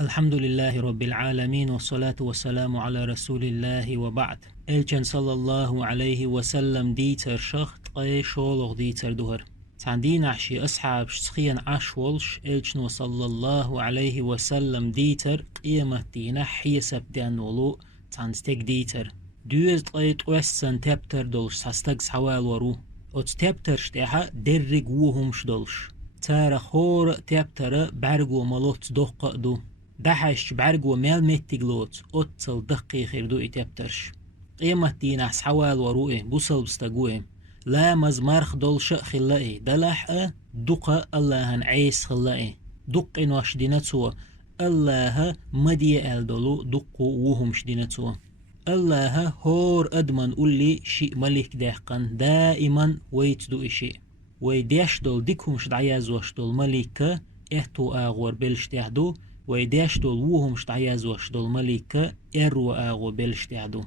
الحمد لله رب العالمين والصلاة والسلام على رسول الله وبعد. الچن صلى الله عليه وسلم ديتر شخط قي شولغ ديتر دهر تعدين عشي أصحاب شخيا عشولش الچنو صلى الله عليه وسلم ديتر قيمة دينا حيسب ديان ولو تانستيك ديتر دوز قيت وسن تبتر دولش ساستق سوال ورو ات تبتر شتيها درق وهم شدولش تارا خور تبتر برغو ملوت دق دو دحش برغو ميل متيغلوت اوتل دقي خيردو اتبترش قيمة دينا حوال وروئه بوصل بستقوئه لا مزمارخ دولش خلائه دلح دق الله عيس خلائه دق انواش دينتو الله مدي الدولو دق وهم شدينتو الله هور أدمن أولي شيء ملك دهقن دائما ويتدو إشي ويديش دول ديكم شدعياز وشدول ملك إهتو آغور بلشتعدو ويديش دول وهم شدعياز وشدول ملك إرو آغور بلشتعدو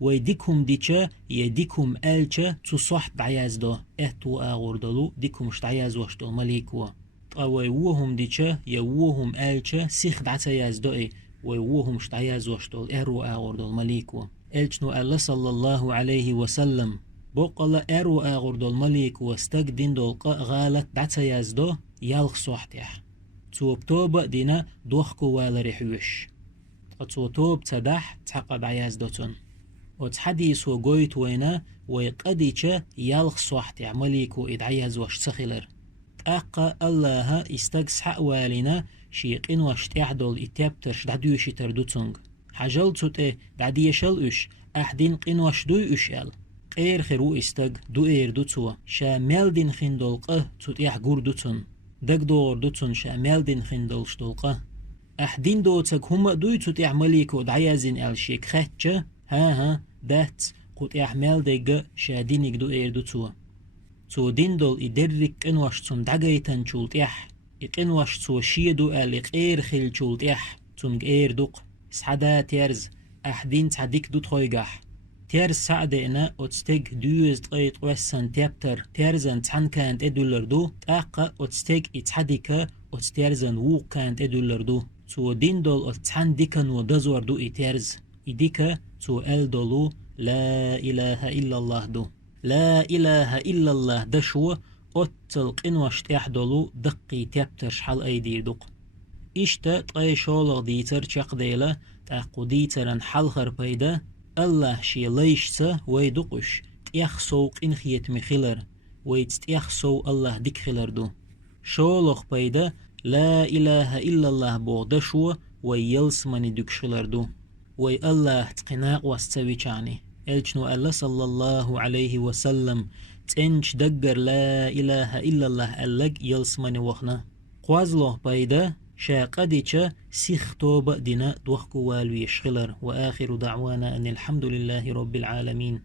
ويديكم ديشا يديكم ألشا تصح دعياز دو إهتو آغور دولو ديكم شدعياز وشدول ملكوا طاوي وهم ديشا يوهم ألشا سيخ دعياز دو ويوهم شتعياز وشتول إرو آغردول مليكو إلچنو الله صلى الله عليه وسلم بوقلا إرو آغردول مليكو استقدين دولقا غالت دعتياز دو يالخ صحتيح توب دينا دوخكو والريحوش توب تدح تحقب عياز دوتون وتحديث وقويت وينا ويقديش يالخ صحتيح مليكو إدعياز وش سخلر تأقى الله استقس حق والنا شيقين واشتيح دول اتيابترش دعديوشي تردوتونغ حاجل توتي دعديشل اش احدين قين واشدوي اشال قير خيرو استق دو اير دوتو شامل دين خين دولقه توتيح قور دوتون دق دور دوتون شامل دين خين دولش دولقه احدين دوتك هم دوي توتيح مليكو دعيازين الشيك خاتشا ها دات قوت احمل ديق شادينيك دو اير دوتو تو دين دول ادرك انواشتون دعايتن شولتيح إقنواش توشي دو غير خيل شولت تونج إير دوق سعدا تيرز أحدين تعديك دو تخويقاح تيرز سعدينا أتستيق دوز تغيط وسن تيبتر تيرزن تحن كانت إدولر دو تاقا أتستيق إتحديك أتستيرزن وو كانت إدولر دو تو دين دول أتحن ديكن ودزور دو إتيرز إديكا تو دولو لا إله إلا الله دو لا إله إلا الله دشو أتلق إنوش تحدلو دقي تبترش حال أيدير دق إشتا تغي شولغ ديتر چق ديلا تاقو ديترن حال خربايدا الله شي ليشتا ويدقش تيخ سوق إن خيت مخيلر ويتتيخ سو الله ديك خيلر دو شولغ بايدا لا إله إلا الله بوغدشو ويلس مني دكشلر دو وي الله تقناق واستوي چاني الچنو الله صلى الله عليه وسلم تنش دقر لا إله إلا الله ألق يلسمني وخنا قوازلوه بايدا شاقديشا سيخ توب دينا دوخكو والوي شغلر وآخر دعوانا أن الحمد لله رب العالمين.